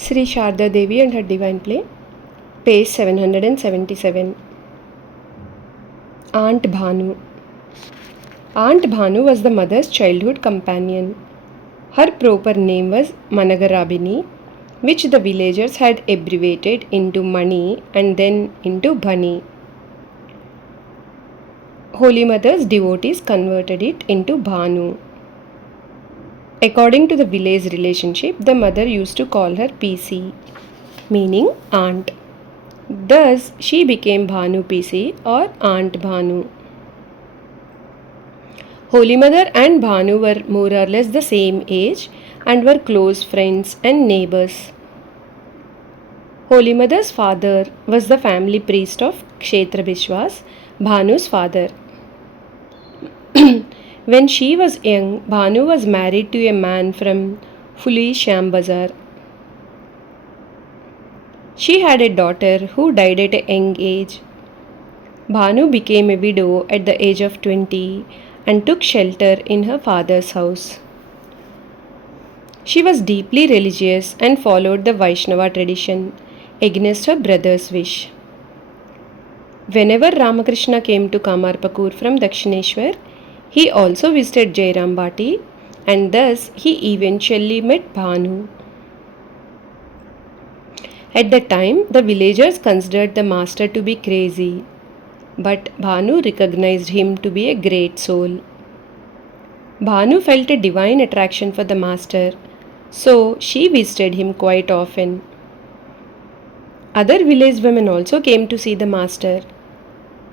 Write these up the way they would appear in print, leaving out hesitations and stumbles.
Sri Sarada Devi and her Divine Play, page 777. Aunt Bhanu. Aunt Bhanu was the mother's childhood companion. Her proper name was Managarabini, which the villagers had abbreviated into Mani and then into Bhani. Holy Mother's devotees converted it into Bhanu. According to the village relationship, the mother used to call her PC, meaning aunt. Thus, she became Bhanu PC or Aunt Bhanu. Holy Mother and Bhanu were more or less the same age and were close friends and neighbors. Holy Mother's father was the family priest of Kshetra Bishwas, Bhanu's father. When she was young, Bhanu was married to a man from Fuli Shambazar. She had a daughter who died at a young age. Bhanu became a widow at the age of 20 and took shelter in her father's house. She was deeply religious and followed the Vaishnava tradition against her brother's wish. Whenever Ramakrishna came to Kamarpakur from Dakshineshwar, he also visited Jairam Bati and thus he eventually met Bhanu. At the time, the villagers considered the master to be crazy, but Bhanu recognized him to be a great soul. Bhanu felt a divine attraction for the master, so she visited him quite often. Other village women also came to see the master.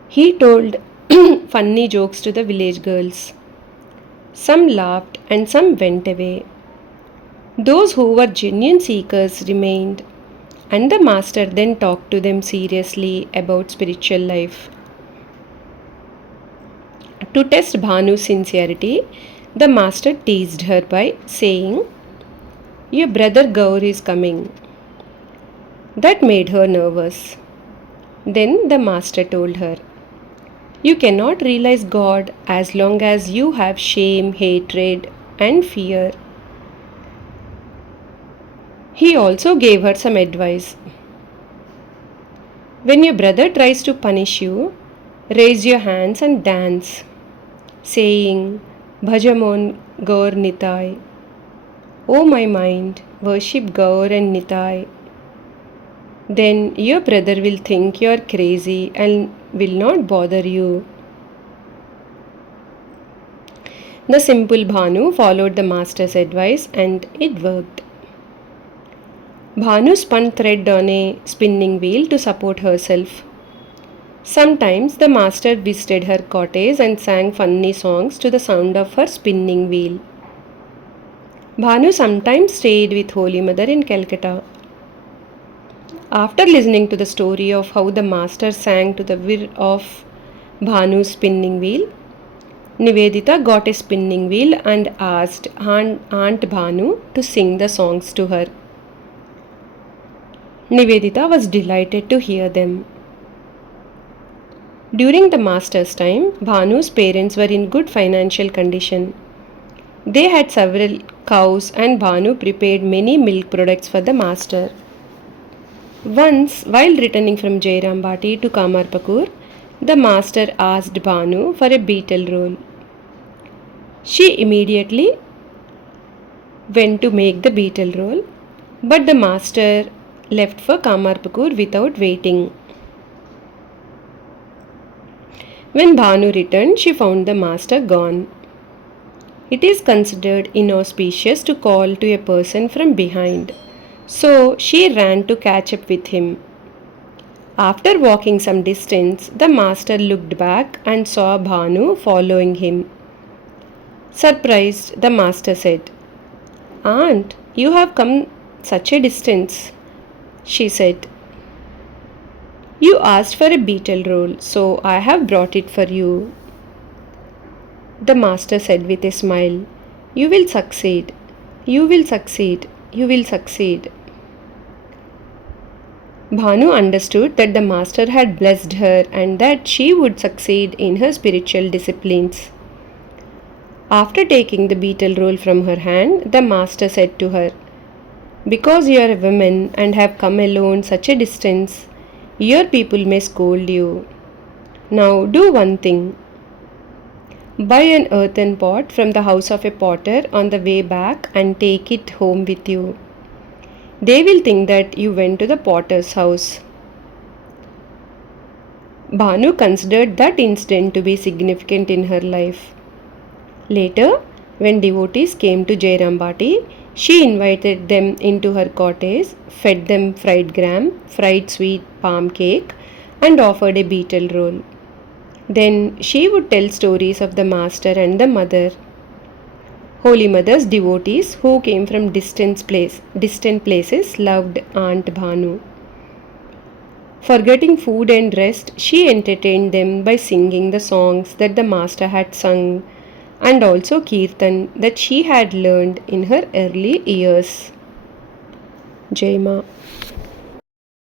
He told funny jokes to the village girls. Some laughed and some went away. Those who were genuine seekers remained, and the master then talked to them seriously about spiritual life. To test Bhanu's sincerity, the master teased her by saying, "Your brother Gaur is coming." That made her nervous. Then the master told her, "You cannot realize God as long as you have shame, hatred, and fear." He also gave her some advice. When your brother tries to punish you, raise your hands and dance, saying, "Bhajamon Gaur Nitai." O my mind, worship Gaur and Nitai. Then your brother will think you are crazy and will not bother you. The simple Bhanu followed the master's advice and it worked. Bhanu spun thread on a spinning wheel to support herself. Sometimes the master visited her cottage and sang funny songs to the sound of her spinning wheel. Bhanu sometimes stayed with Holy Mother in Calcutta. After listening to the story of how the master sang to the whir of Bhanu's spinning wheel, Nivedita got a spinning wheel and asked Aunt Bhanu to sing the songs to her. Nivedita was delighted to hear them. During the master's time, Bhanu's parents were in good financial condition. They had several cows and Bhanu prepared many milk products for the master. Once, while returning from Jairam Bati to Kamarpakur, the master asked Bhanu for a beetle roll. She immediately went to make the beetle roll, but the master left for Kamarpakur without waiting. When Bhanu returned, she found the master gone. It is considered inauspicious to call to a person from behind, so she ran to catch up with him. After walking some distance, the master looked back and saw Bhanu following him. Surprised, the master said, "Aunt, you have come such a distance," she said. "You asked for a beetle roll, so I have brought it for you." The master said with a smile, "You will succeed, you will succeed, you will succeed." Bhanu understood that the master had blessed her and that she would succeed in her spiritual disciplines. After taking the beetle roll from her hand, the master said to her, Because you are a woman and have come alone such a distance, your people may scold you. Now do one thing. Buy an earthen pot from the house of a potter on the way back and take it home with you. They will think that you went to the potter's house. Bhanu considered that incident to be significant in her life. Later, when devotees came to Jairambati, she invited them into her cottage, fed them fried gram, fried sweet palm cake, and offered a beetle roll. Then she would tell stories of the master and the mother. Holy Mother's devotees who came from distant places loved Aunt Bhanu. Forgetting food and rest, she entertained them by singing the songs that the master had sung and also kirtan that she had learned in her early years. Jai Ma.